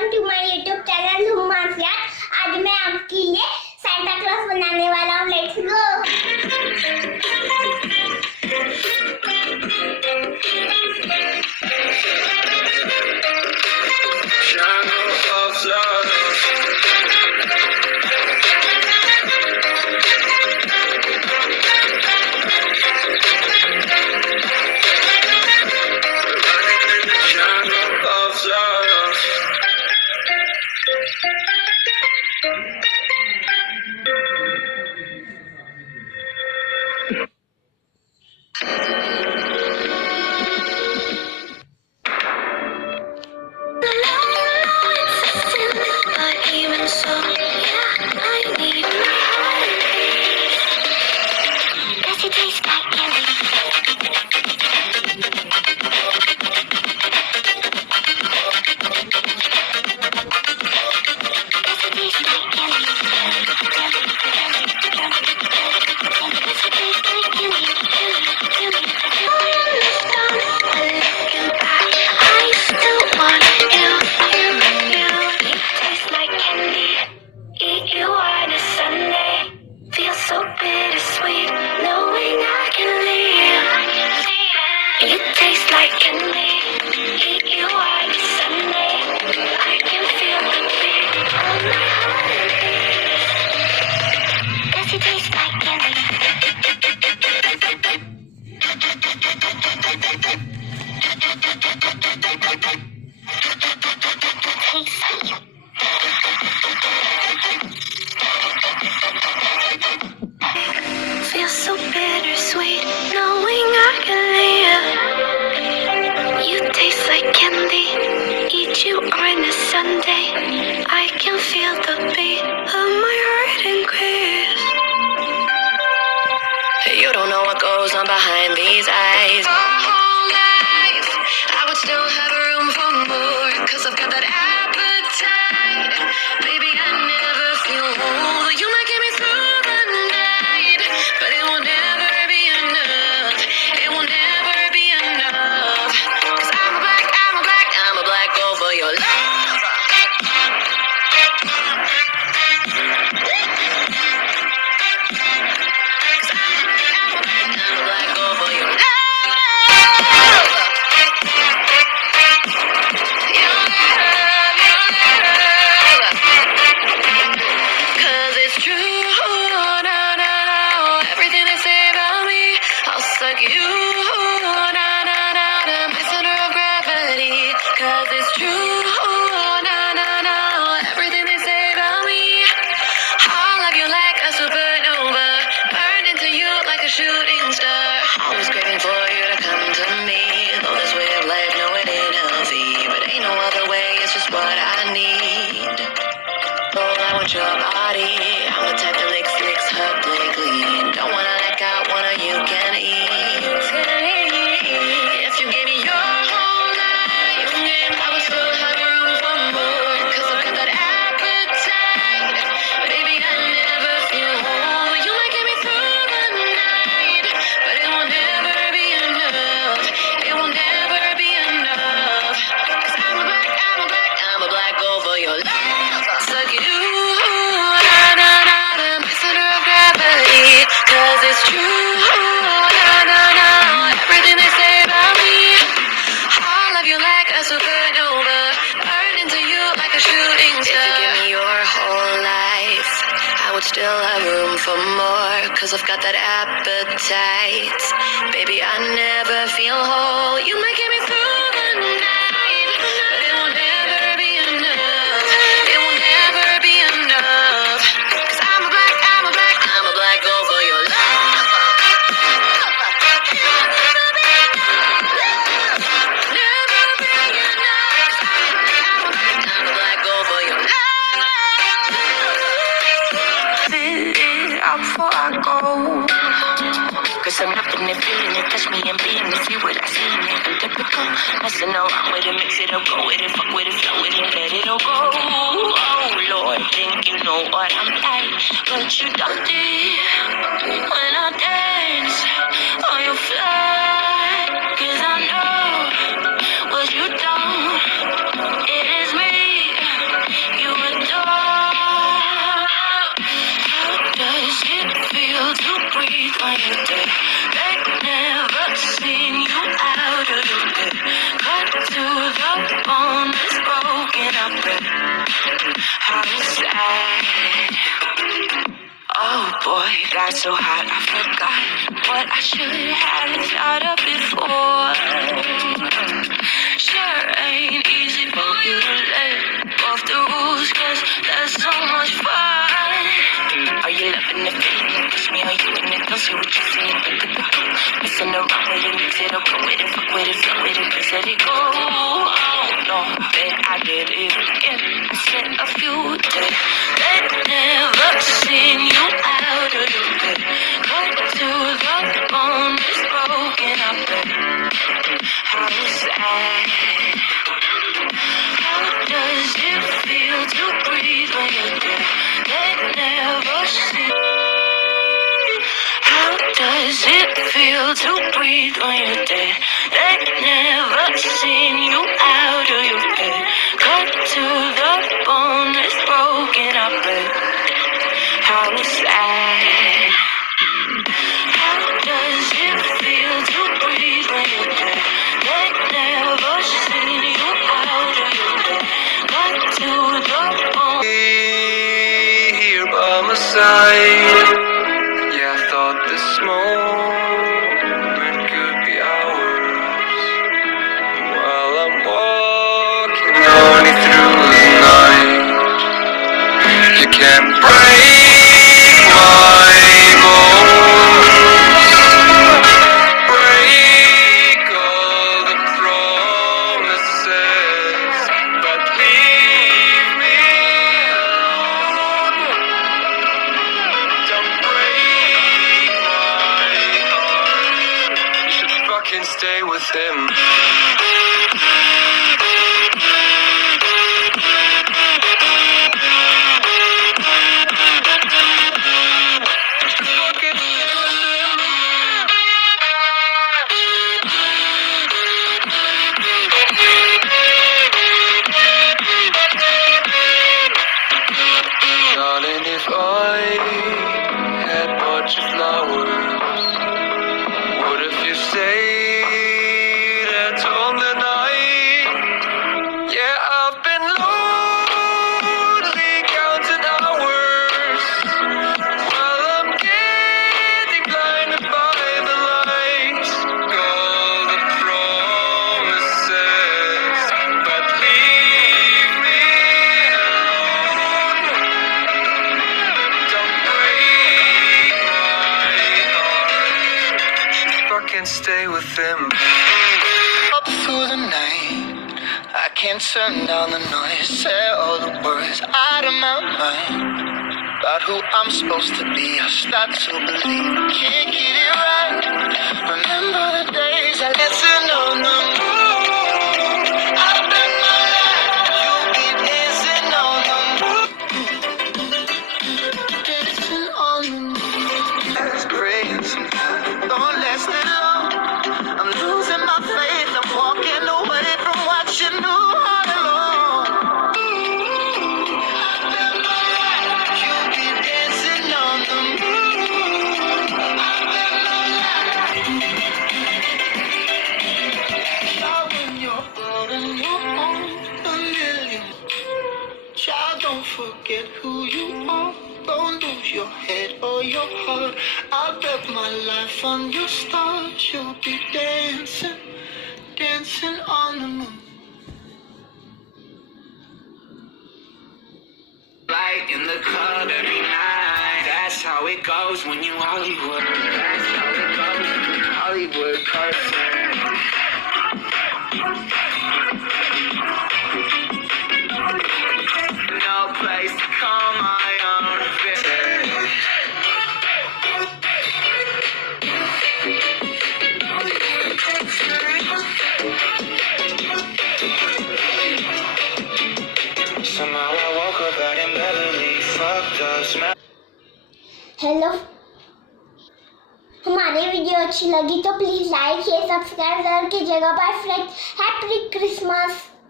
Welcome to my YouTube channel Dhoom mafia. आज मैं आपके लिए सांता क्लॉस बनाने वाला हूँ। Let's go. Feels so bittersweet knowing I can live. You taste like candy, eat you on a Sunday. I can feel the beat of my heart increase. You don't know what goes on behind these eyes. Our whole life, I would still have room for more, 'cause I've got that appetite. Baby, I never feel whole. You might get me through the night, but it will never be enough. It will never be enough. 'Cause I'm a black gold for your love. 'Cause I'm a black gold for your love. Your love. 'Cause it's true, no, everything they say about me, I'll suck you, no, my center of gravity. 'Cause it's true, no, everything they say about me, I'll love you like a supernova, burn into you like a shooting star. Always craving for you to come to me, though this way of life, no, it ain't healthy, but ain't no other way, it's just what I need. Oh, I want your body. I'm the type that licks her play clean. Don't wanna let out, wanna you can eat. If you gave me your whole life, I would still have room for more, 'cause I've got that appetite. Baby, I never feel whole. You might get me through the night, but it will never be enough. It will never be enough. 'Cause I'm a black gold for your love. Suck you, my center of gravity. 'Cause it's true, no, everything they say about me, I'll love you like a supernova, burn into you like a shooting star. If you give me your whole life, I would still have room for more, 'cause I've got that appetite. Baby, I never feel whole. You might get me through the night, but it will never be enough. It will never be enough. 'Cause I'm a black gold for your love. Never be enough. I'm a black gold for your love. It out before I go, 'cause I'm loving it, feeling it, touch me and being it, see what I see in it, I'm typical, messing around with it, mix it up, go with it, fuck with it, flow with it, let it all go. Oh Lord, think you know what I'm like, but you don't dare when I dance on your fly, 'cause I know what you don't, it is me. got so hot, I forgot what I should have thought of before. Sure ain't easy for you to let off the rules, cause that's so much fun. Are you loving the feeling? Push me, are you in it? Don't see what you see. Messing around with it, mix it up, go with it, fuck with it, flow with it, please let it go. Oh no, then I did it again. I said a few days. They've never seen you out of your bed. Cut to the bone, it's broken up. How sad. How does it feel to breathe when you're dead? They've never seen. How does it feel to breathe when you're dead? They've never seen you out of your bed. Cut to the bone, it's broken up. How sad. How does it feel to breathe when you're dead? They've never seen you out of your bed. Cut to the bone. Here by my side. Yeah, I thought this moment could be ours. While I'm walking only through the night, you can break my bones, break all the promises, but leave me alone. Don't break my heart. You should fucking stay with him. Darling, if I had bought you flowers, what if you stayed at home tonight? Yeah, I've been lonely counting hours while I'm getting blinded by the lights. All the promises, but leave me alone. Don't break my heart. Fucking stay with him. Up through the night, I can't turn down the noise. Say all the words out of my mind about who I'm supposed to be. I start to believe I can't get it right. Remember the days I listened on the moon. I bet my life you'll be dancing on the moon. Dancing on the moon. That's crazy. Don't last that long. I'm losing my faith. I'm walking away from what you knew all along. I bet my life you'll be dancing on the moon. I bet my life. Child, when you're burden, you're on a million. Child, don't forget who you are. Don't lose your head or your heart. I bet my life on your stars. You'll be dancing, dancing on the moon. Light in the club every night. That's how it goes when you Hollywood. That's how it goes when you Hollywood person. No place to call my own visit. Somehow I woke up out in Beverly, fucked up, smell. Hello, हमारी video अच्छी लगी तो please like share subscribe जरूर कीजिएगा। Bye friends, happy Christmas.